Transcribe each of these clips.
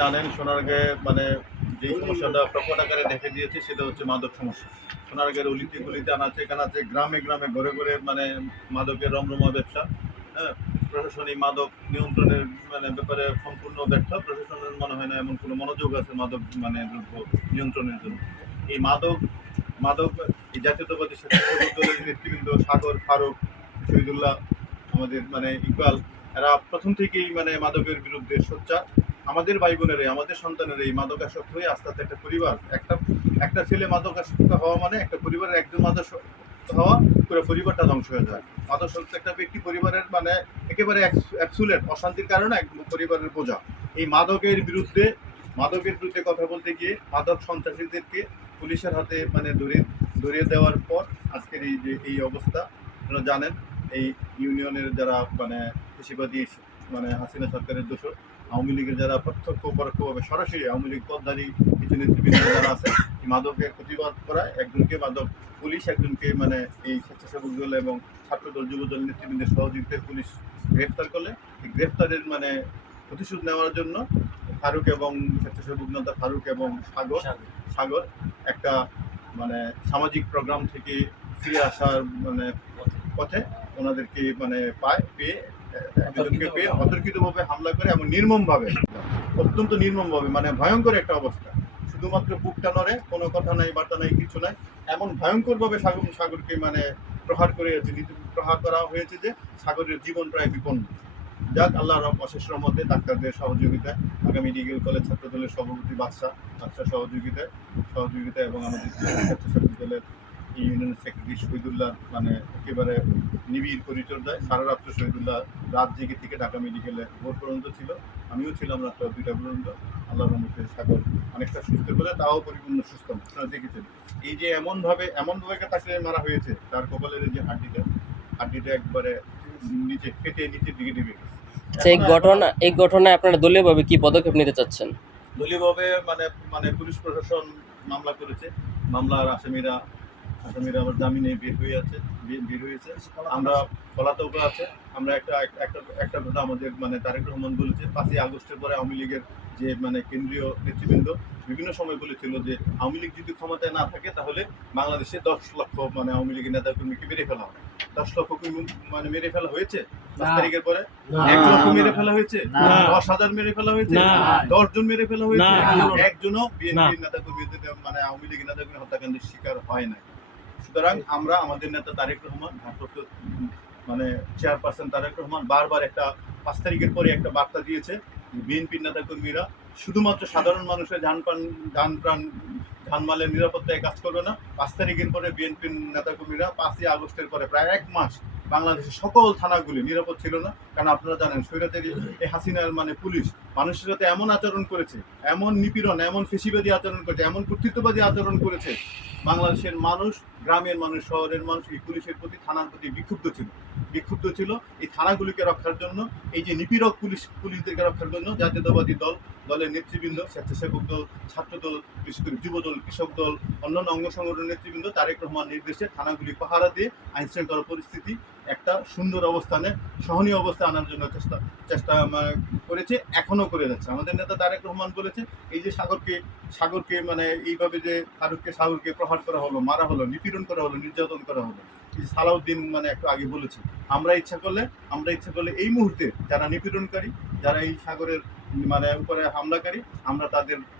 জানেন সোনারগাঁয়ে মানে যে সমস্যাটা প্রকট আকারে দেখা দিয়েছে সেটা হচ্ছে মাদক সমস্যা। সোনারগাঁয়ের অলিতে গলিতে আনাচে কানাচে গ্রামে গ্রামে ঘরে ঘরে মানে মাদকের রমরমা ব্যবসা। হ্যাঁ, প্রশাসন এই মাদক নিয়ন্ত্রণের মানে ব্যাপারে সম্পূর্ণ ব্যর্থ। প্রশাসনের মনে হয় না এমন কোনো মনোযোগ আছে মাদক মানে দ্রব্য নিয়ন্ত্রণের জন্য। এই মাদক মাদক এই জাতীয়তাবাদী স্বেচ্ছাসেবক দলের নেতৃবৃন্দ সাগর, ফারুক, শহীদুল্লাহ, আমাদের মানে ইকবাল, এরা প্রথম থেকেই মানে মাদকের বিরুদ্ধে সোচ্চার। আমাদের ভাই বোনেরা, আমাদের সন্তানেরা এই মাদকাসক্ত হয়ে আস্তে আস্তে একটা পরিবার, একটা ছেলে মাদকাসক্ত হওয়া মানে একটা পরিবারের একজন মাদকাসক্ত হওয়া, পুরো পরিবারটা ধ্বংস হয়ে যায়। মাদকাসক্ত একটা ব্যক্তি পরিবারের মানে একেবারে অ্যাবসুলেট অশান্তির কারণে এক পরিবারের বোঝা। এই মাদকের বিরুদ্ধে কথা বলতে গিয়ে মাদক সন্ত্রাসীদেরকে পুলিশের হাতে মানে ধরিয়ে দেওয়ার পর আজকের এই যে এই অবস্থা। আপনারা জানেন এই ইউনিয়নের যারা মানে কৃষিবাদী মানে হাসিনা সরকারের দোষর, আওয়ামী লীগের যারা প্রত্যক্ষ পরোক্ষভাবে সরাসরি আওয়ামী লীগ পদধারী কিছু নেতৃবৃন্দ যারা আছে, এই মাদকের প্রতিবাদ করায় একজনকে মাদক পুলিশ, একজনকে মানে এই স্বেচ্ছাসেবক দল এবং ছাত্রদল যুবদল নেতৃবৃন্দের সহযোগিতায় পুলিশ গ্রেফতার করলে এই গ্রেফতারের মানে প্রতিশোধ নেওয়ার জন্য ফারুক এবং স্বেচ্ছাসেবক নেতা ফারুক এবং সাগর একটা মানে সামাজিক প্রোগ্রাম থেকে ফিরে আসার মানে পথে ওনাদেরকে মানে পেয়ে অতর্কিতভাবে হামলা করে এবং নির্মমভাবে, অত্যন্ত নির্মমভাবে মানে ভয়ঙ্কর একটা অবস্থা। শুধুমাত্র বুকটা নড়ে, কোনো কথা নাই, বার্তা নাই, কিছু নাই, এমন ভয়ঙ্করভাবে সাগরকে মানে প্রহার করা হয়েছে যে সাগরের জীবন প্রায় বিপন্ন। যাক, আল্লাহর অশেষ রহমতে ডাক্তারদের সহযোগিতায়, ঢাকা মেডিকেল কলেজ ছাত্রদলের সভাপতি বাদশাহ সহযোগিতায় এবং আমাদের স্বেচ্ছাসেবক দলের ইউনিয়ন সেক্রেটারি শহীদুল্লাহ মানে একেবারে নিবিড় পরিচর্যায় সারা রাত্র শহীদুল্লাহ রাত জেগে থেকে ঢাকা মেডিকেলে ভোর পর্যন্ত ছিল। আমিও ছিলাম রাত 2টা পর্যন্ত। আল্লাহর রহমতে সাগর অনেকটা সুস্থ করে, তাও পরিপূর্ণ সুস্থ। আপনারা দেখেছেন এই যে এমনভাবে তাকে মারা হয়েছে, তার কপালের যে হাড্ডিটা একবারে নিচে ফেটে নিচের দিকে নেমে গেছে। এই ঘটনায় আপনারা দলীয়ভাবে কি পদক্ষেপ নিতে চাচ্ছেন? দলীয়ভাবে মানে পুলিশ প্রশাসন মামলা করেছে। মামলার আসামিরা আবার জামিনে বের হয়েছে। আমরা পলাতক আছে। আমরা একটা কথা আমাদের মানে তারেক রহমান বলেছে, 5ই আগস্টের পরে আওয়ামী লীগের যে মানে কেন্দ্রীয় নেতৃবৃন্দ বিভিন্ন সময় বলেছিল যে আওয়ামী লীগ যদি ক্ষমতায় না থাকে তাহলে বাংলাদেশে 10 লক্ষ মানে আওয়ামী লীগের নেতাকর্মীকে মেরে ফেলা হবে। 10 লক্ষ মানে মেরে ফেলা হয়েছে 5 তারিখের পরে? 1 লক্ষ মেরে ফেলা হয়েছে? 10,000 মেরে ফেলা হয়েছে? 10 জন মেরে ফেলা হয়েছে? একজনও বিএনপির নেতাকর্মীদের মানে আওয়ামী লীগের নেতাকর্মী হত্যাকাণ্ডের শিকার হয় না। সুতরাং আমরা আমাদের নেতা তারেক রহমান, ভারপ্রাপ্ত মানে চেয়ারপারসন তারেক রহমান বারবার একটা 5 তারিখের পরে একটা বার্তা দিয়েছে, বিএনপির নেতাকর্মীরা শুধুমাত্র সাধারণ মানুষের জানমালের নিরাপত্তায় কাজ করবে না। 5 তারিখের পরে বিএনপির নেতাকর্মীরা 5ই আগস্টের পরে প্রায় 1 মাস বাংলাদেশের সকল থানাগুলি নিরাপদ ছিল না। কারণ আপনারা জানেন স্বৈরাচারী এই হাসিনার মানে পুলিশ মানুষের সাথে এমন আচরণ করেছে, এমন নিপীড়ন, এমন ফেসিবাদী আচরণ করেছে, এমন কর্তৃত্ববাদী আচরণ করেছে, বাংলাদেশের মানুষ, গ্রামের মানুষ, শহরের মানুষ এই পুলিশের প্রতি, থানার প্রতি বিক্ষুব্ধ ছিল। এই থানাগুলিকে রক্ষার জন্য, এই যে নিপীড়ক পুলিশদেরকে রক্ষার জন্য জাতীয়তাবাদী দলের নেতৃবৃন্দ, স্বেচ্ছাসেবক দল, ছাত্রদল, বিশেষ করে যুবদল, কৃষক দল, অন্যান্য অঙ্গ সংগঠনের নেতৃবৃন্দ তারেক রহমান নির্দেশে থানাগুলি পাহারা দিয়ে আইন শৃঙ্খলা পরিস্থিতি একটা সুন্দর অবস্থানে, সহনীয় অবস্থা আনার জন্য চেষ্টা করেছে, এখনো করে যাচ্ছে। আমাদের নেতা তারেক রহমান বলেছে এই যে সাগরকে মানে এইভাবে যে সাগরকে প্রহার করা হলো, মারা হলো, নিপীড়ন করা হলো, নির্যাতন করা হলো, সালাউদ্দিন মানে একটু আগে বলেছে, আমরা ইচ্ছা করলে এই মুহূর্তে যারা নিপীড়নকারী, যারা এই সাগরের মানে উপরে হামলাকারী, আমরা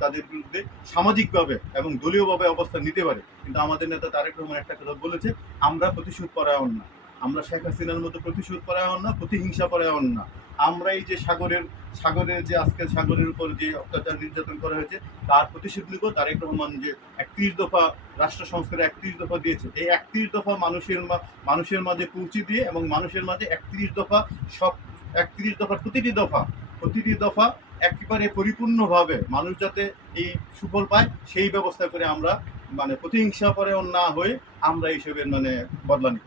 তাদের বিরুদ্ধে সামাজিকভাবে এবং দলীয়ভাবে অবস্থান নিতে পারি। কিন্তু আমাদের নেতা তারেক রহমান একটা কথা বলেছে, আমরা প্রতিশোধ পরায়ণ না, আমরা শেখ হাসিনার মতো প্রতিশোধ পরায়ণ না, প্রতিহিংসা পরায়ণ না। আমরা এই যে সাগরের যে আজকে সাগরের উপর যে অত্যাচার নির্যাতন করা হয়েছে তার প্রতিশোধ নিব। তারেক রহমান যে 31 দফা রাষ্ট্র সংস্কারে 31 দফা দিয়েছে, এই 31 দফা মানুষের মাঝে পৌঁছে দিয়ে এবং মানুষের মাঝে 31 দফার প্রতিটি দফা একেবারে পরিপূর্ণভাবে মানুষ যাতে এই সুফল পায় সেই ব্যবস্থা করে আমরা মানে প্রতিহিংসা পরায়ণ না হয়ে আমরা এইসবের মানে বদলা নিই।